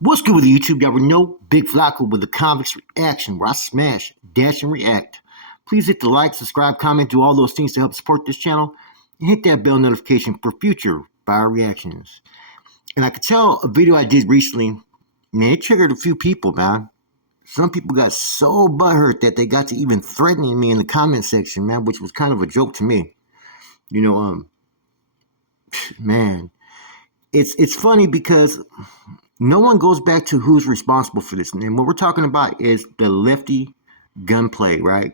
What's good with the YouTube? Y'all know Big Flacco with the Convicts Reaction, where I smash, dash, and react. Please hit the like, subscribe, comment, do all those things to help support this channel, and hit that bell notification for future fire reactions. And I could tell a video I did recently, man, it triggered a few people, man. Some people got so butthurt that they got to even threatening me in the comment section, man, which was kind of a joke to me. Man, it's funny because no one goes back to who's responsible for this. And what we're talking about is the Lefty Gunplay, right?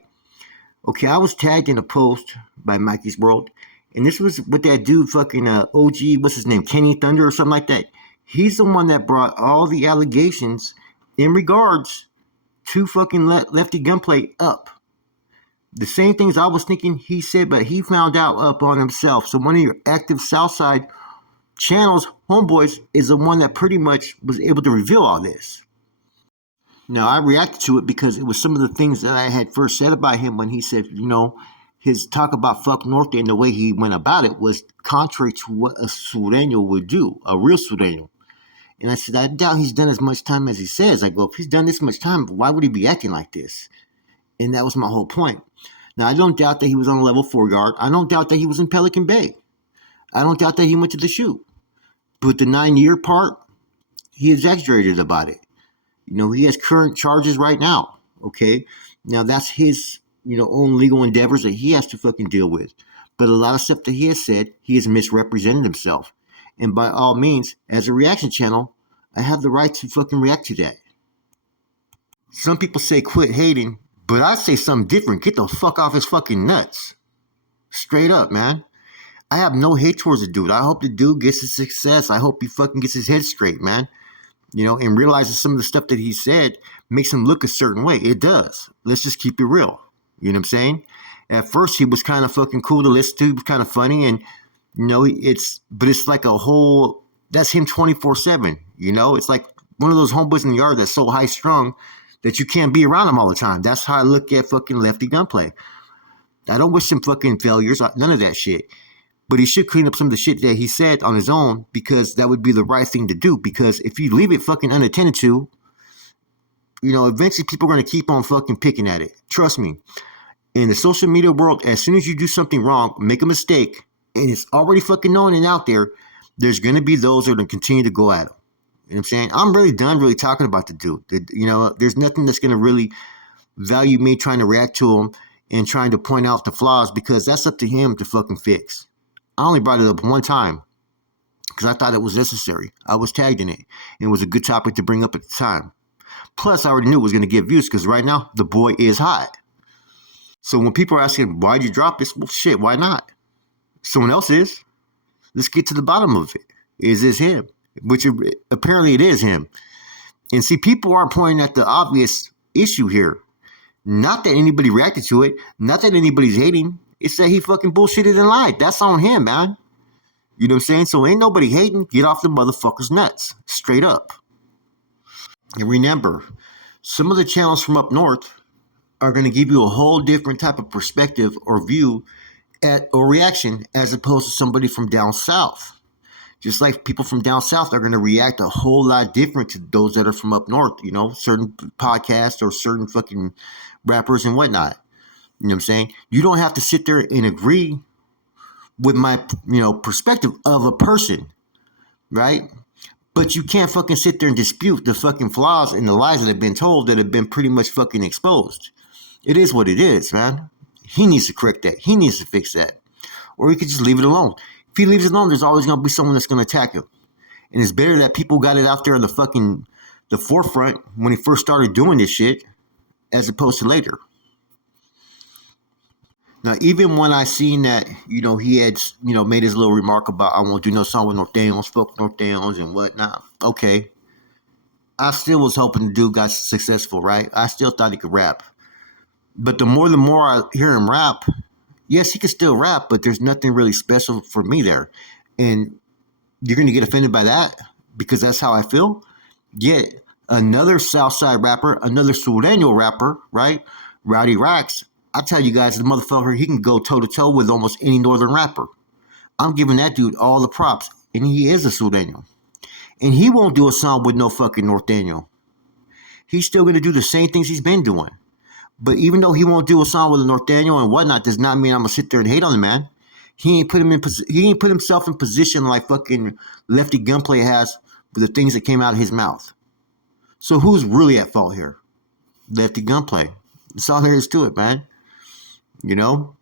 Okay, I was tagged in a post by Mikey's World, and this was with that dude fucking OG, what's his name, Kenny Thunder or something like that. He's the one that brought all the allegations in regards to fucking Lefty Gunplay up. The same things I was thinking he said, but he found out up on himself. So one of your active Southside channels, homeboys, is the one that pretty much was able to reveal all this. Now, I reacted to it because it was some of the things that I had first said about him when he said, his talk about fuck Norte and the way he went about it was contrary to what a Sureño would do, a real Sureño. And I said, I doubt he's done as much time as he says. I go, if he's done this much time, why would he be acting like this? And that was my whole point. Now, I don't doubt that he was on a level 4 guard. I don't doubt that he was in Pelican Bay. I don't doubt that he went to the shoot. But the 9-year part, he exaggerated about it. He has current charges right now, okay? Now, that's his, own legal endeavors that he has to fucking deal with. But a lot of stuff that he has said, he has misrepresented himself. And by all means, as a reaction channel, I have the right to fucking react to that. Some people say quit hating, but I say something different. Get the fuck off his fucking nuts. Straight up, man. I have no hate towards the dude. I hope the dude gets his success. I hope he fucking gets his head straight, man. And realizes some of the stuff that he said makes him look a certain way. It does. Let's just keep it real. You know what I'm saying? At first, he was kind of fucking cool to listen to. He was kind of funny. And, but it's like a whole, that's him 24/7. It's like one of those homeboys in the yard that's so high strung that you can't be around him all the time. That's how I look at fucking Lefty Gunplay. I don't wish him fucking failures. None of that shit. But he should clean up some of the shit that he said on his own, because that would be the right thing to do. Because if you leave it fucking unattended to, eventually people are going to keep on fucking picking at it. Trust me. In the social media world, as soon as you do something wrong, make a mistake, and it's already fucking known and out there, there's going to be those that are going to continue to go at him. You know what I'm saying? I'm really done really talking about the dude. There's nothing that's going to really value me trying to react to him and trying to point out the flaws, because that's up to him to fucking fix. I only brought it up one time because I thought it was necessary. I was tagged in it, and it was a good topic to bring up at the time. Plus, I already knew it was going to get views because right now, the boy is hot. So when people are asking, why'd you drop this? Well, shit, why not? Someone else is. Let's get to the bottom of it. Is this him? Which apparently it is him. And see, people aren't pointing at the obvious issue here. Not that anybody reacted to it. Not that anybody's hating. It's that he fucking bullshitted and lied. That's on him, man. You know what I'm saying? So ain't nobody hating. Get off the motherfucker's nuts. Straight up. And remember, some of the channels from up north are going to give you a whole different type of perspective or view or reaction as opposed to somebody from down south. Just like people from down south are going to react a whole lot different to those that are from up north. Certain podcasts or certain fucking rappers and whatnot. You know what I'm saying? You don't have to sit there and agree with my, perspective of a person, right? But you can't fucking sit there and dispute the fucking flaws and the lies that have been told that have been pretty much fucking exposed. It is what it is, man. He needs to correct that. He needs to fix that. Or he could just leave it alone. If he leaves it alone, there's always going to be someone that's going to attack him. And it's better that people got it out there in the forefront when he first started doing this shit as opposed to later. Now, even when I seen that, he had, made his little remark about, I won't do no song with Norteños, fuck Norteños and whatnot. Okay. I still was hoping the dude got successful, right? I still thought he could rap. But the more I hear him rap, yes, he can still rap, but there's nothing really special for me there. And you're going to get offended by that because that's how I feel? Yet, another Southside rapper, another Sureño rapper, right? Rowdy Rax. I tell you guys, the motherfucker, he can go toe-to-toe with almost any northern rapper. I'm giving that dude all the props, and he is a Sureño. And he won't do a song with no fucking North Daniel. He's still gonna do the same things he's been doing. But even though he won't do a song with a North Daniel and whatnot, does not mean I'm gonna sit there and hate on the man. He ain't put himself in position like fucking Lefty Gunplay has with the things that came out of his mouth. So who's really at fault here? Lefty Gunplay. That's all there is to it, man. You know.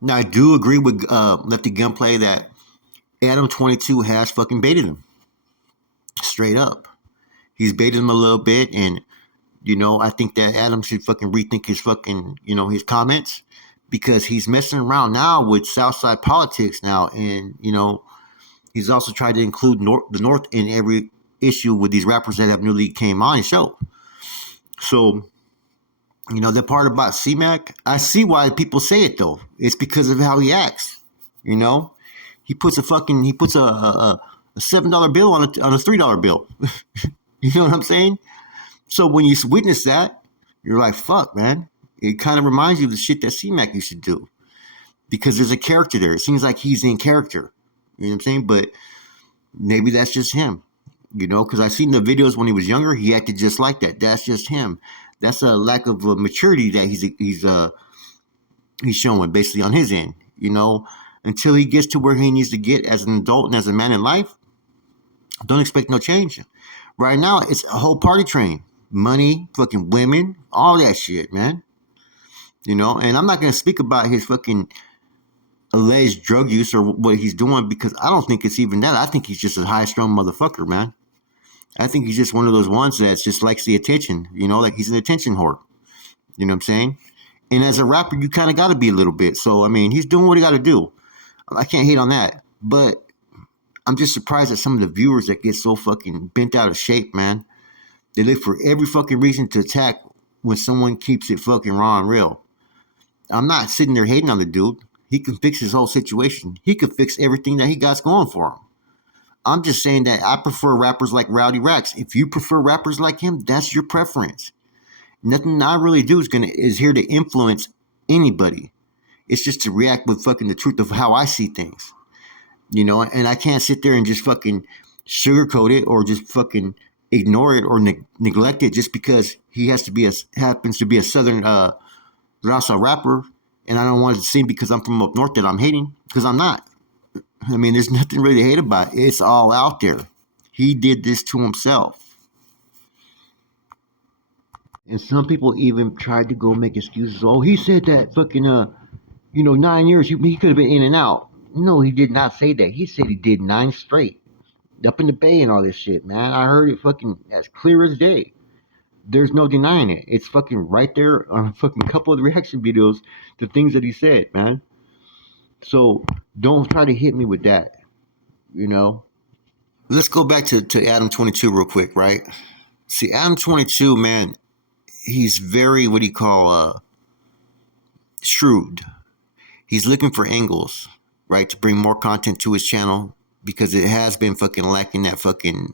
Now I do agree with Lefty Gunplay that Adam 22 has fucking baited him. Straight up. He's baited him a little bit, and I think that Adam should fucking rethink his fucking, his comments, because he's messing around now with Southside politics now, and he's also tried to include the North in every issue with these rappers that have newly came on his show. So, the part about C-Mac, I see why people say it though. It's because of how he acts. He puts a $7 bill on a $3 bill. You know what I'm saying? So when you witness that, you're like, fuck, man. It kind of reminds you of the shit that C-Mac used to do. Because there's a character there. It seems like he's in character. You know what I'm saying? But maybe that's just him. Because I've seen the videos when he was younger, he acted just like that. That's just him. That's a lack of maturity that he's showing basically on his end. Until he gets to where he needs to get as an adult and as a man in life, don't expect no change. Right now, it's a whole party train. Money, fucking women, all that shit, man. And I'm not going to speak about his fucking alleged drug use or what he's doing, because I don't think it's even that. I think he's just a high-strung motherfucker, man. I think he's just one of those ones that just likes the attention, like he's an attention whore. You know what I'm saying? And as a rapper, you kind of got to be a little bit. So, I mean, he's doing what he got to do. I can't hate on that. But I'm just surprised at some of the viewers that get so fucking bent out of shape, man. They look for every fucking reason to attack when someone keeps it fucking raw and real. I'm not sitting there hating on the dude. He can fix his whole situation. He can fix everything that he got going for him. I'm just saying that I prefer rappers like Rowdy Rax. If you prefer rappers like him, that's your preference. Nothing I really do is here to influence anybody. It's just to react with fucking the truth of how I see things. And I can't sit there and just fucking sugarcoat it or just fucking ignore it or neglect it just because he happens to be a Southern Raza rapper, and I don't want it to seem because I'm from up north that I'm hating, because I'm not. I mean, there's nothing really to hate about it. It's all out there. He did this to himself. And some people even tried to go make excuses. Oh, he said that fucking 9 years, he could have been in and out. No, he did not say that. He said he did 9 straight. Up in the Bay and all this shit, man. I heard it fucking as clear as day. There's no denying it. It's fucking right there on a fucking couple of the reaction videos, the things that he said, man. So don't try to hit me with that, Let's go back to Adam 22 real quick, right? See, Adam 22, man, he's very, what do you call, shrewd. He's looking for angles, right, to bring more content to his channel, because it has been fucking lacking that fucking,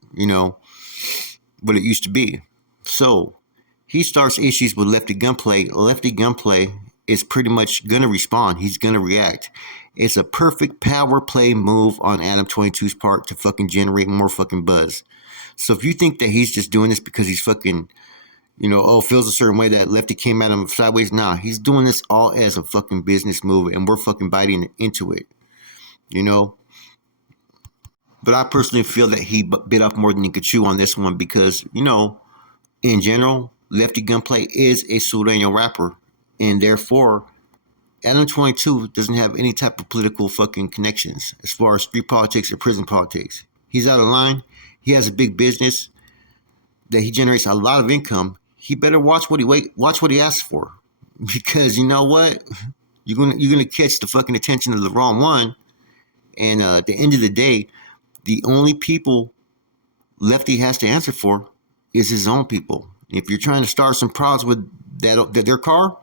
what it used to be. So he starts issues with Lefty Gunplay. Lefty Gunplay is pretty much going to respond. He's going to react. It's a perfect power play move on Adam 22's part to fucking generate more fucking buzz. So if you think that he's just doing this because he's fucking, feels a certain way that Lefty came at him sideways, nah, he's doing this all as a fucking business move, and we're fucking biting into it, But I personally feel that he bit off more than he could chew on this one, because, in general, Lefty Gunplay is a Sureño rapper, and therefore Adam 22 doesn't have any type of political fucking connections as far as street politics or prison politics. He's out of line. He has a big business that he generates a lot of income. He better watch what he asks for, because you know what, you're gonna catch the fucking attention of the wrong one, and at the end of the day, the only people Lefty has to answer for is his own people. If you're trying to start some problems with their car, I'm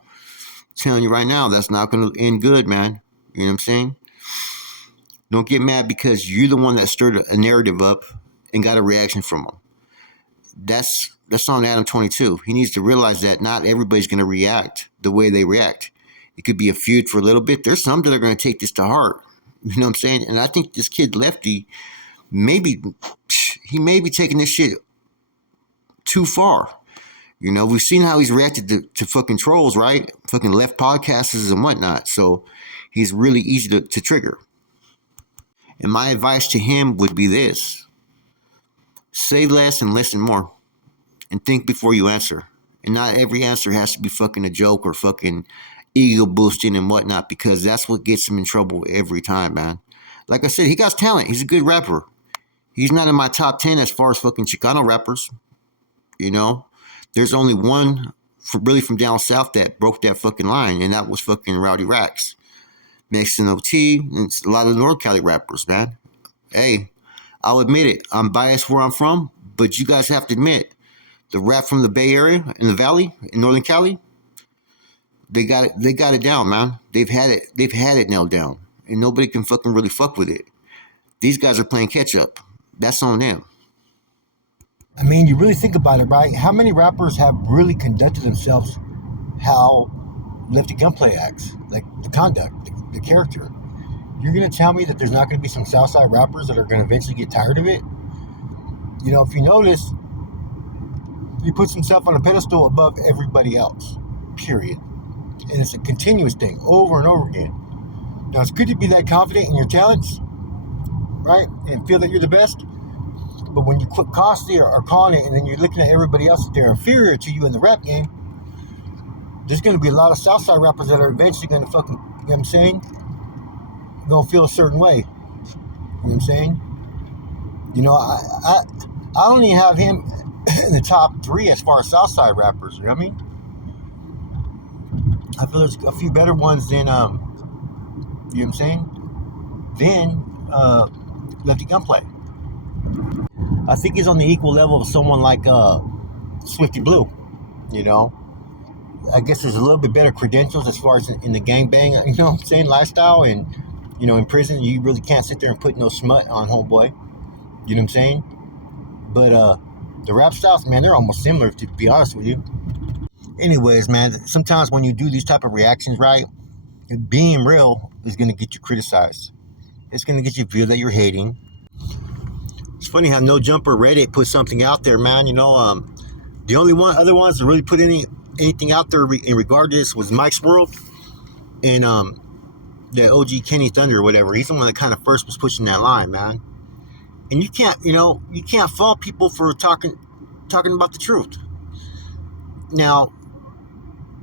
telling you right now, that's not going to end good, man. You know what I'm saying? Don't get mad because you're the one that stirred a narrative up and got a reaction from them. That's on Adam 22. He needs to realize that not everybody's going to react the way they react. It could be a feud for a little bit. There's some that are going to take this to heart. You know what I'm saying? And I think this kid Lefty, maybe he may be taking this shit too far. You know, we've seen how he's reacted to fucking trolls, right? Fucking left podcasters and whatnot. So he's really easy to trigger. And my advice to him would be this: say less and listen more. And think before you answer. And not every answer has to be fucking a joke or fucking ego boosting and whatnot, because that's what gets him in trouble every time, man. Like I said, he got talent. He's a good rapper. He's not in my top 10 as far as fucking Chicano rappers. You know, there's only one really from down south that broke that fucking line, and that was fucking Rowdy Rax. Mexican OT, and a lot of North Cali rappers, man. Hey, I'll admit it. I'm biased where I'm from, but you guys have to admit, the rap from the Bay Area, in the Valley, in Northern Cali, they got it down, man. They've had it nailed down, and nobody can fucking really fuck with it. These guys are playing catch up. That's on them. I mean, you really think about it, right? How many rappers have really conducted themselves how Lefty Gunplay acts? Like the conduct, the character. You're going to tell me that there's not going to be some Southside rappers that are going to eventually get tired of it? You know, if you notice, he puts himself on a pedestal above everybody else, period. And it's a continuous thing, over and over again. Now, it's good to be that confident in your talents, right? And feel that you're the best. But when you constantly are calling it, and then you're looking at everybody else that they're inferior to you in the rap game, there's going to be a lot of Southside rappers that are eventually going to fucking, you know what I'm saying, going to feel a certain way. You know what I'm saying? You know, I only have him in the top 3 as far as Southside rappers. You know what I mean? I feel there's a few better ones than, you know what I'm saying, than Lefty Gunplay. I think he's on the equal level of someone like Swifty Blue. You know, I guess there's a little bit better credentials as far as in the gangbang, you know what I'm saying, lifestyle. And, you know, in prison, you really can't sit there and put no smut on homeboy. You know what I'm saying? But the rap styles, man, they're almost similar, to be honest with you. Anyways, man, sometimes when you do these type of reactions, right, being real is going to get you criticized. It's going to get you feel that you're hating. It's funny how No Jumper Reddit put something out there, man. You know, the only other ones that really put anything out there in regard to this was Mike's World and the OG Kenny Thunder or whatever. He's the one that kind of first was pushing that line, man. And you can't fault people for talking about the truth. Now,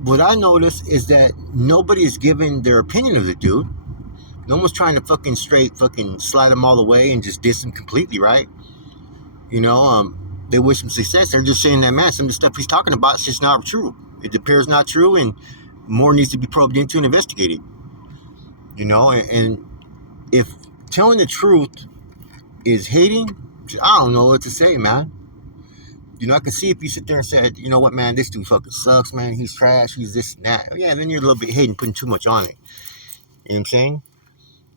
what I notice is that nobody is giving their opinion of the dude. No one's trying to fucking slide him all the way and just diss him completely, right? You know, they wish him success. They're just saying that, man, some of the stuff he's talking about is just not true. It appears not true, and more needs to be probed into and investigated. You know, and if telling the truth is hating, I don't know what to say, man. You know, I can see if you sit there and say, you know what, man, this dude fucking sucks, man. He's trash. He's this and that. Yeah, then you're a little bit hating, putting too much on it. You know what I'm saying?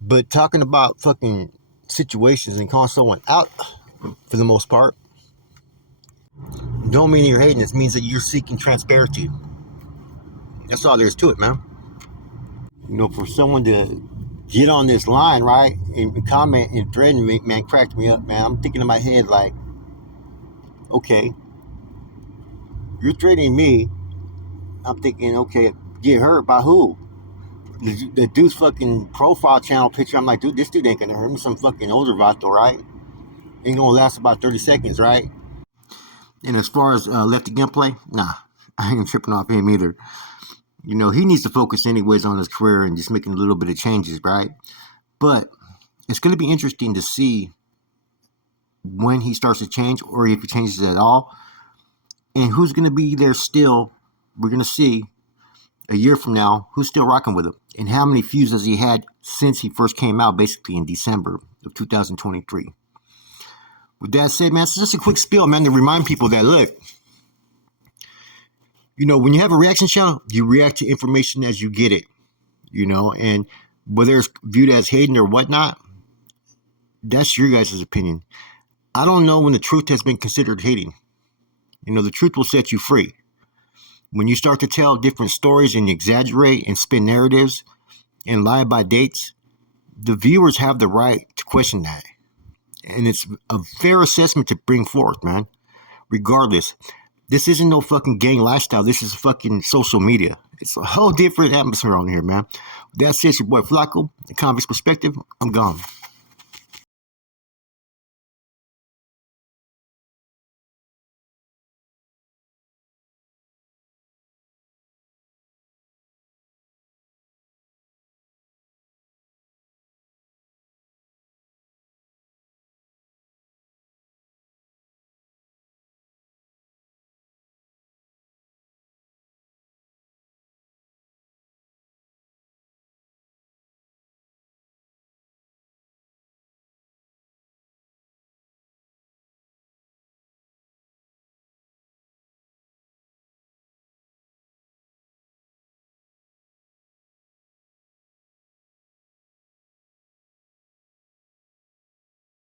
But talking about fucking situations and calling someone out, for the most part, don't mean you're hating. It means that you're seeking transparency. That's all there is to it, man. You know, for someone to get on this line, right, and comment and threaten me, man, cracked me up, man. I'm thinking in my head like, okay, you're threatening me. I'm thinking, okay, get hurt by who? The dude's fucking profile channel picture, I'm like, dude, this dude ain't gonna hurt me. Some fucking older vato, right? Ain't gonna last about 30 seconds, right? And as far as Lefty Gunplay, nah, I ain't tripping off him either. You know, he needs to focus anyways on his career and just making a little bit of changes, right? But it's going to be interesting to see when he starts to change, or if he changes at all, and who's going to be there still. We're going to see a year from now who's still rocking with him, and how many views has he had since he first came out, basically in December of 2023. With that said, man, it's just a quick spiel, man, to remind people that, look, you know, when you have a reaction channel, you react to information as you get it, you know, and whether it's viewed as hating or whatnot, that's your guys' opinion. I don't know when the truth has been considered hating. You know, the truth will set you free. When you start to tell different stories and exaggerate and spin narratives and lie by dates, the viewers have the right to question that. And it's a fair assessment to bring forth, man. Regardless, this isn't no fucking gang lifestyle. This is fucking social media. It's a whole different atmosphere on here, man. That's it. Your boy Flacco, the Convict's Perspective. I'm gone.